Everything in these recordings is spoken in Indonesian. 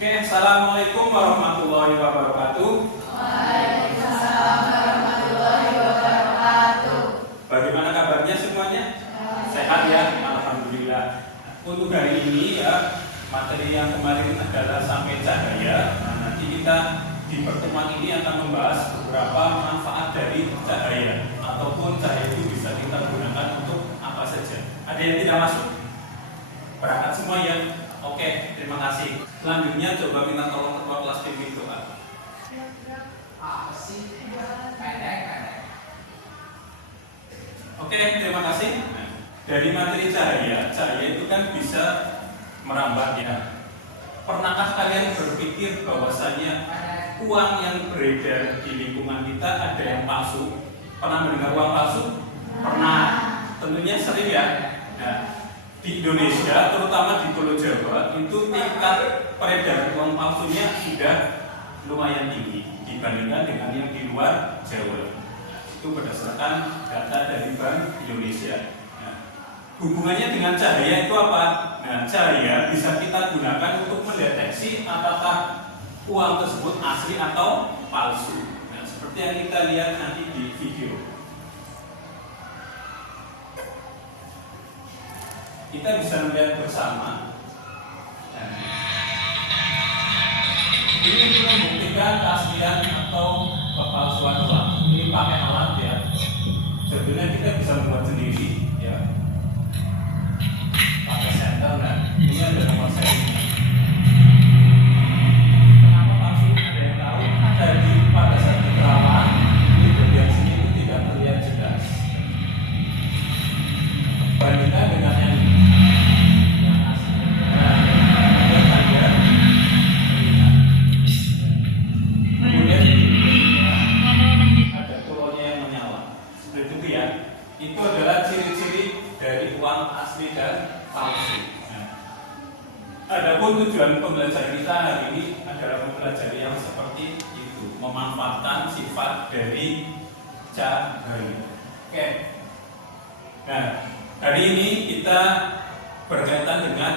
Oke, assalamualaikum warahmatullahi wabarakatuh. Waalaikumsalam warahmatullahi wabarakatuh. Bagaimana kabarnya semuanya? Sehat ya, alhamdulillah. Untuk hari ini ya, materi yang kemarin adalah sampai cahaya. Nah, nanti kita di pertemuan ini akan membahas beberapa manfaat dari cahaya, ataupun cahaya itu bisa kita gunakan untuk apa saja. Ada yang tidak masuk? Berangkat semua ya. Oke, terima kasih. Selanjutnya coba minta tolong ketua kelas pimpin doa. Oke, terima kasih. Dari materi cahaya itu kan bisa merambat ya. Pernahkah kalian berpikir bahwasanya uang yang beredar di lingkungan kita ada yang palsu? Pernah mendengar uang palsu? Pernah. Tentunya sering ya. Nah, di Indonesia, terutama di Pulau Jawa, itu tingkat peredaran uang palsunya sudah lumayan tinggi dibandingkan dengan yang di luar Jawa. Itu berdasarkan data dari Bank Indonesia. Nah, hubungannya dengan cahaya itu apa? Nah, cahaya bisa kita gunakan untuk mendeteksi apakah uang tersebut asli atau palsu. Nah, seperti yang kita lihat nanti di video. Kita bisa melihat bersama. Ini untuk membuktikan keaslian atau kepalsuan uang. Ini pakai alat ya. Sebenarnya kita bisa membuat sendiri ya. Pakai senter dan ini ada nomor serinya. Kenapa palsu? Ada yang tahu? Tadi pada saat diterawang, ini bagian sini itu tidak terlihat jelas. Bandingkan dengan yang itu adalah ciri-ciri dari uang asli dan palsu. Adapun tujuan pembelajaran kita hari ini adalah mempelajari yang seperti itu, memanfaatkan sifat dari cahaya. Oke. Nah, hari ini kita berkaitan dengan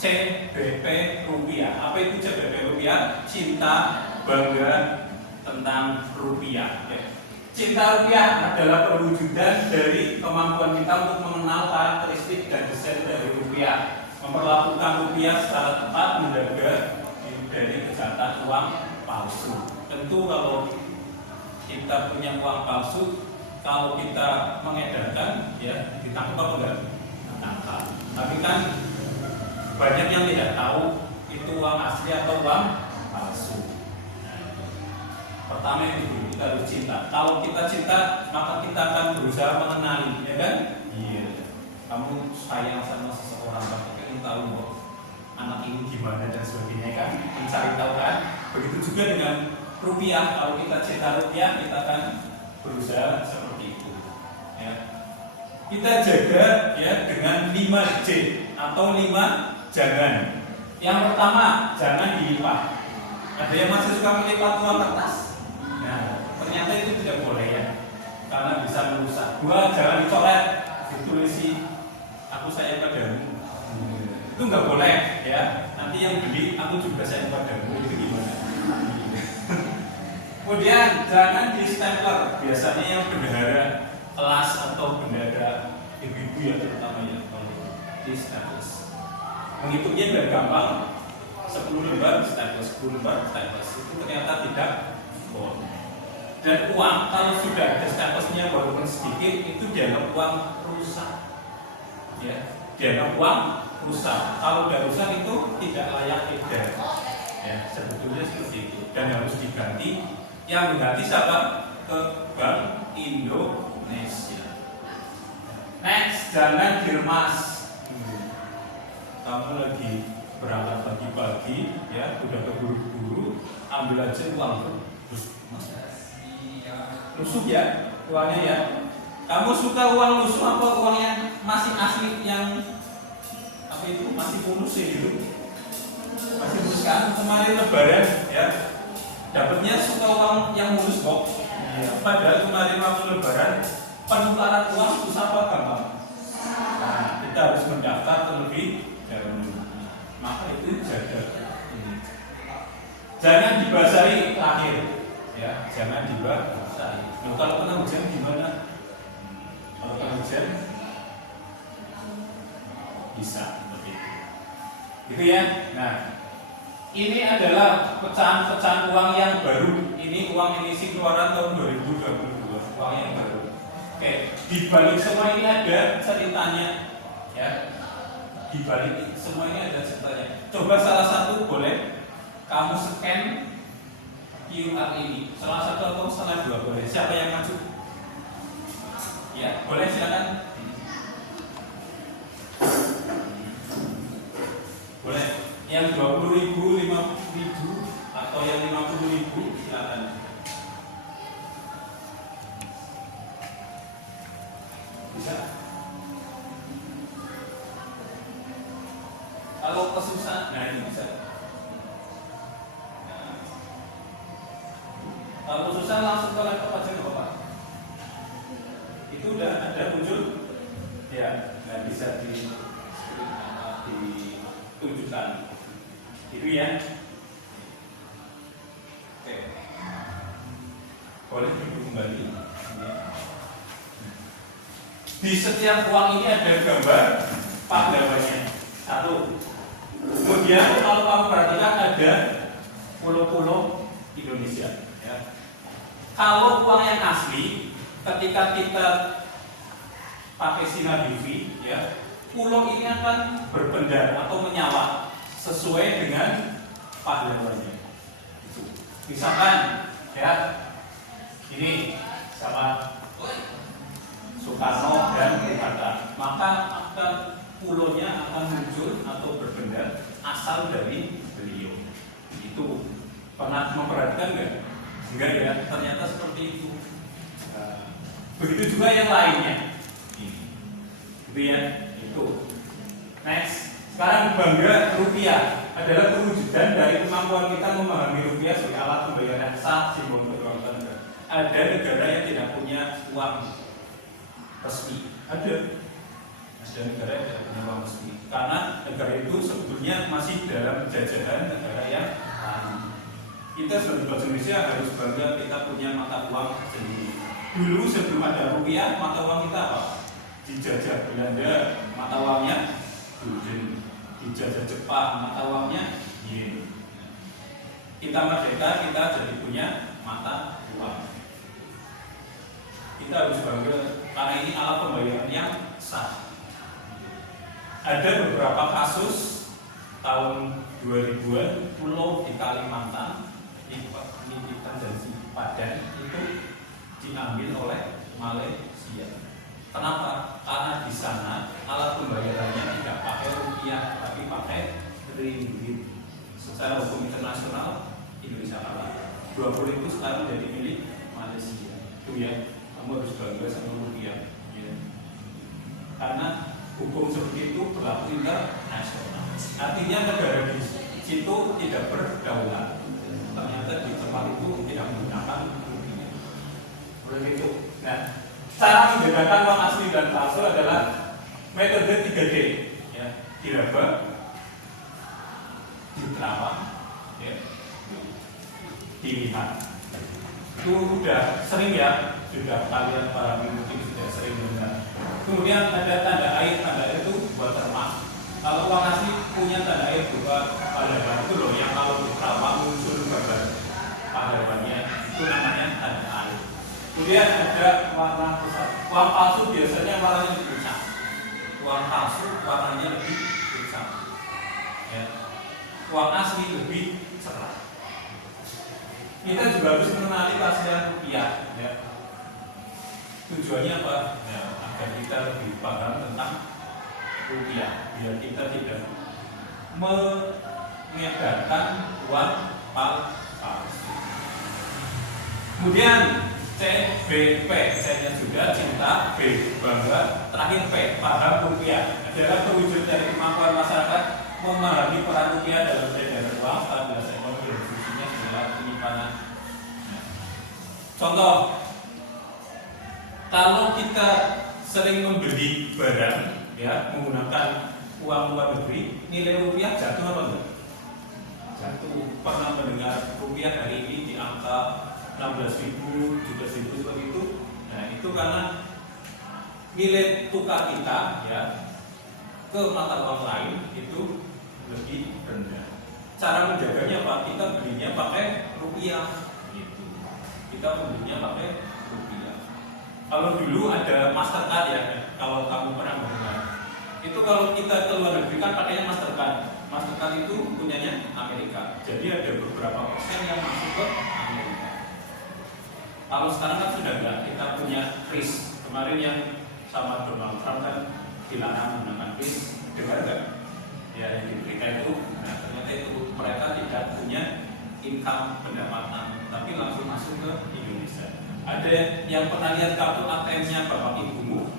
CBP rupiah. Apa itu CBP rupiah? Cinta bangga tentang rupiah. Oke. Cinta rupiah adalah perwujudan dari kemampuan kita untuk mengenal karakteristik dan desain dari rupiah, memperlakukan rupiah secara tepat, menjaga dari kejahatan uang palsu. Tentu kalau kita punya uang palsu, kalau kita mengedarkan, ya ditangkap apa enggak? Ditangkap. Tapi kan banyak yang tidak tahu itu uang asli atau uang palsu. Pertama itu dulu, kita harus cinta. Kalau kita cinta, maka kita akan berusaha mengenali, ya kan? Iya. Kamu sayang sama seseorang, tapi kan tahu kok anak ini gimana dan sebagainya kan? Mencari tahu kan? Begitu juga dengan rupiah. Kalau kita cinta rupiah, kita akan berusaha seperti itu. Ya. Kita jaga ya dengan 5J atau 5 jangan. Yang pertama, jangan dilipat. Ada yang masih suka melipat uang kertas? Nah, ternyata itu tidak boleh ya, karena bisa merusak. 2, jangan dicoret, ditulisi aku sayang padamu. Itu nggak boleh ya. Nanti yang beli aku juga sayang padamu, itu gimana? Kemudian jangan di stapler. Biasanya yang bendahara kelas atau bendahara ibu-ibu ya terutama ya, kalau di stapler. Menghitungnya biar gampang. 10 lembar staples, 10 lembar staples itu ternyata tidak boleh. Dan uang kalau sudah ada staplesnya walaupun sedikit itu dianggap uang rusak. Ya, dianggap uang rusak. Kalau udah rusak itu tidak layak edar. Ya, sebetulnya seperti itu dan harus diganti. Yang mengganti siapa? Ke Bank Indonesia. Next, jangan diremas. Kamu lagi berangkat pagi-pagi, ya udah keburu-buru, ambil aja uang tuh, terus lusuh ya uangnya ya. Kamu suka uang lusuh apa uang yang masih asli yang apa itu masih mulus ya gitu? Masih mulus kan? Kemarin Lebaran ya, dapatnya suka uang yang mulus kok. Ya. Padahal kemarin waktu Lebaran penukaran uang susah apa gampang? Nah, kita harus mendaftar terlebih dahulu. Maka itu jaga. Jangan dibasahi akhir, ya, jangan dibasahi. Nah, kalau kena hujan gimana? Kalau kena hujan bisa seperti itu. Gitu ya. Nah, ini adalah pecahan-pecahan uang yang baru. Ini uang emisi keluaran tahun 2022, uang yang baru. Oke, di balik semua ini ada ceritanya, ya. Di balik semua ini ada ceritanya. Coba salah satu boleh kamu scan QR ini, salah satu atau salah dua boleh. Siapa yang maju? Ya, boleh silakan. Boleh. Yang 20.000, 50.000 atau yang 50.000 silakan. Bisa. Kalau kesusahan, nah ini bisa. Nah, kalau susah langsung ke laptop aja nggak apa-apa. Itu udah ada muncul, ya nggak bisa ditunjukkan. Itu ya. Oke. Boleh kembali. Di setiap uang ini ada gambar pahlawannya. Satu. Kemudian kalau kamu perhatikan ada pulau-pulau Indonesia. Ya. Kalau uang yang asli, ketika kita pakai sinar UV, ya, pulau ini akan berbendar atau menyala sesuai dengan pahlawannya. Misalkan, ya, ini sama Soekarno dan Bung Hatta, maka akan pulaunya akan muncul atau berbendar asal dari beliau. Itu pernah memperhatikan nggak? Enggak ya, ternyata seperti itu. Begitu juga yang lainnya. Itu ya, itu. Next, sekarang bangga rupiah adalah perwujudan dari kemampuan kita memahami rupiah sebagai alat pembayaran sah, simbol kedaulatan negara. Ada negara yang tidak punya uang resmi, ada negara yang tidak punya uang resmi karena negara itu sebetulnya masih dalam jajahan negara yang lain. Kita sebagai bangsa Indonesia harus bangga kita punya mata uang sendiri. Dulu sebelum ada rupiah, mata uang kita apa? Dijajah Belanda, mata uangnya gulden. Dijajah Jepang, mata uangnya yen. Kita merdeka, kita jadi punya mata uang. Kita harus bangga karena ini alat pembayaran yang sah. Ada beberapa kasus tahun 2000-an pulau di Kalimantan, di Tanjung Padan itu diambil oleh Malaysia. Kenapa? Karena di sana alat pembayarannya tidak pakai rupiah, tapi pakai ringgit. Secara hukum internasional Indonesia kalah. 20 itu sekarang jadi milik Malaysia. Itu ya. Kamu harus bangga sama rupiah, ya. Karena hukum seperti itu berlaku internasional. Artinya negara di situ tidak berdaulat. Ternyata di tempat itu tidak menggunakan rupiah. Oleh itu, nah, cara membedakan uang asli dan palsu adalah metode 3D, ya. Diraba, diterawang, ya. Dilihat. Itu udah sering ya. Sudah kalian para mungkin sudah sering dengar. Kemudian ada tanda air itu watermark. Kalau uang asli punya tanda air berupa pahlawan itu loh, yang kalau diterawang muncul gambar pahlawannya, itu namanya tanda air. Kemudian ada warna pusat. Uang palsu biasanya warnanya lebih pucat. Uang palsu warnanya lebih pucat. Ya. Uang asli lebih cerah. Kita juga harus mengenali keaslian rupiah. Ya. Tujuannya apa? Ya, agar kita lebih paham tentang rupiah, biar kita tidak mengedarkan uang palsu. Kemudian CBP, C-nya sudah, cinta, B bangga, terakhir P, paham rupiah adalah perwujudan dari kemampuan masyarakat memahami peran rupiah dalam peredaran uang, stabilitas ekonomi dan fungsinya sebagai penyimpanan. Contoh, kalau kita sering membeli barang, ya, menggunakan uang luar negeri, nilai rupiah jatuh apa enggak? satu pernah mendengar rupiah hari ini di angka 16.000, 17.000 seperti itu. Nah, itu karena nilai tukar kita ya ke mata uang lain itu lebih rendah. Cara menjaganya apa? Kita belinya pakai rupiah gitu. Kita belinya pakai rupiah. Kalau dulu ada Mastercard ya, kalau kamu pernah mendengar. Itu kalau kita ke luar negeri kan pakainya Mastercard. Mastercard itu punyanya Amerika. Jadi ada beberapa persen yang masuk ke Amerika. Kalau sekarang kan sudah enggak, kita punya Kris. Kemarin yang sama Donald Trump kan dilarang menggunakan Kris. Dengar enggak? Ya, yang di berita itu, nah ternyata itu mereka tidak punya income pendapatan, tapi langsung masuk ke Indonesia. Ada yang pernah lihat kartu ATM-nya Bapak Ibumu?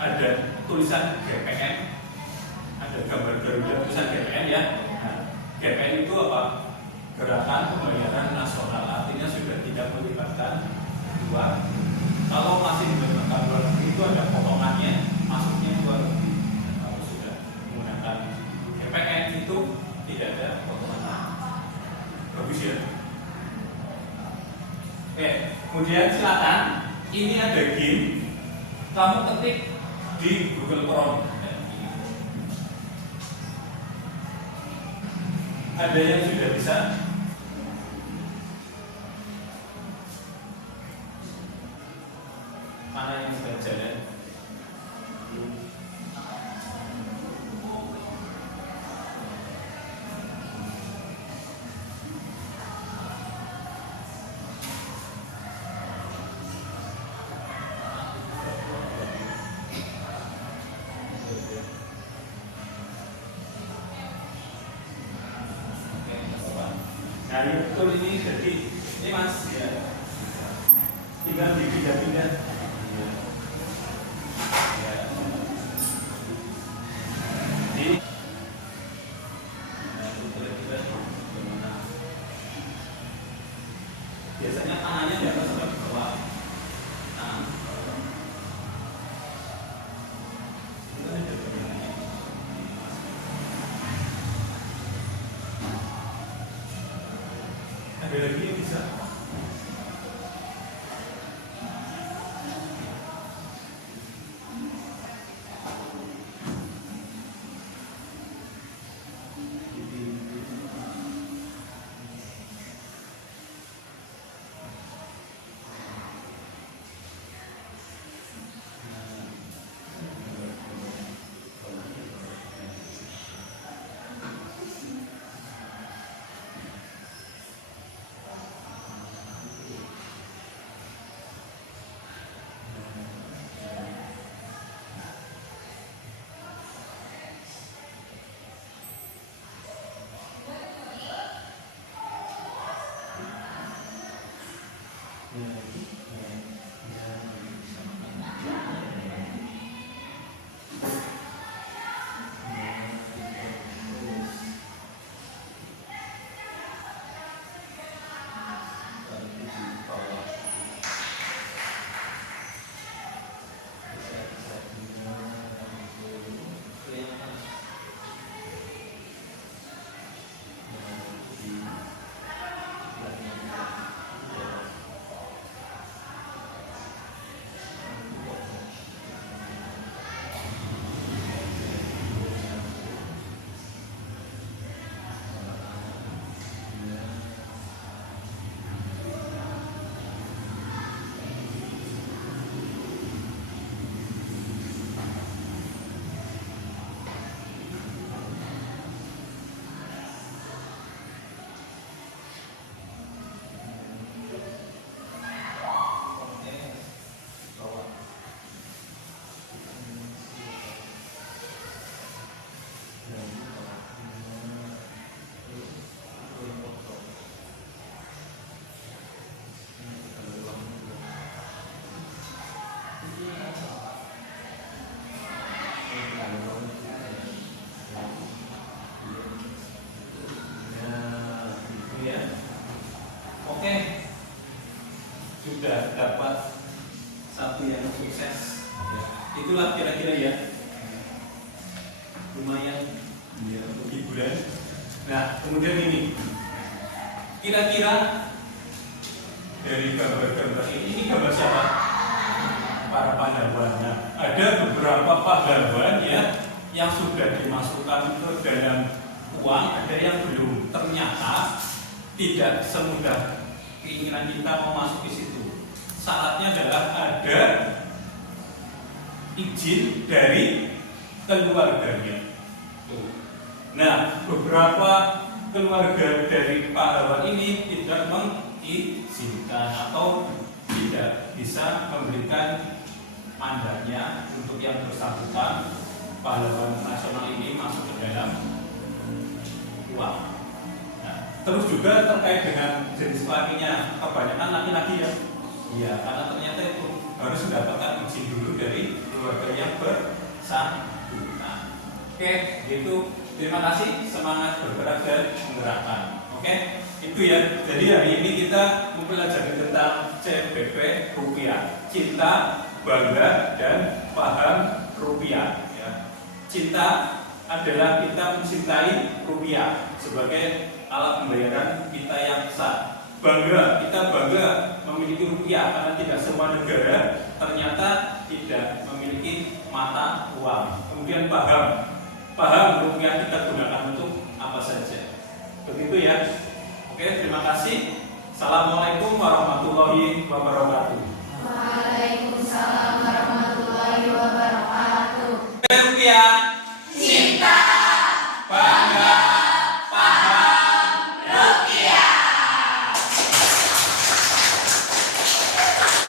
Ada tulisan GPN, ada gambar Garuda tulisan GPN ya. Nah, GPN itu apa? Gerakan Pembayaran Nasional, artinya sudah tidak melibatkan luar. Kalau masih melibatkan luar negeri itu ada potongannya, masuknya luar negeri. Nah, kalau sudah menggunakan GPN itu tidak ada potongan. Bagus ya. Oke, kemudian silakan. Ini ada game. Kamu ketik di Google Chrome. Ada yang sudah bisa? Mana yang sudah jalan? Nah, ini betul ini jadi ini mas ya, tinggal dipindah-pindah. Ya. Jadi, nah, kira-kira bagaimana? Biasanya tangannya di atas atau di bawah. Nah, itu ada bagiannya. Ada lagi yang bisa. sudah dapat satu yang sukses ya. Itulah kira-kira ya, lumayan ya, untuk hiburan. Nah kemudian ini Kira-kira dari gambar-gambar ini gambar siapa? Para pahlawannya. Ada beberapa pahlawan ya yang sudah dimasukkan ke dalam uang, ada yang belum. Ternyata tidak semudah keinginan kita mau masuk ke situ. Syaratnya adalah ada izin dari keluarganya. Nah, beberapa keluarga dari pahlawan ini tidak mengizinkan atau tidak bisa memberikan mandatnya untuk yang bersangkutan pahlawan nasional ini masuk ke dalam uang. Nah, terus juga terkait dengan jenis kelaminnya, kebanyakan laki-laki ya. Iya, karena ternyata itu harus mendapatkan izin dulu dari keluarga yang bersangkutan. Oke, itu. Terima kasih, semangat bergerak dan menggerakkan. Oke, itu ya. Jadi hari ini kita mempelajari tentang CBP rupiah, cinta, bangga, dan paham rupiah. Ya. Cinta adalah kita mencintai rupiah sebagai alat pembayaran kita yang sah. Bangga, kita bangga memiliki rupiah karena tidak semua negara ternyata tidak memiliki mata uang.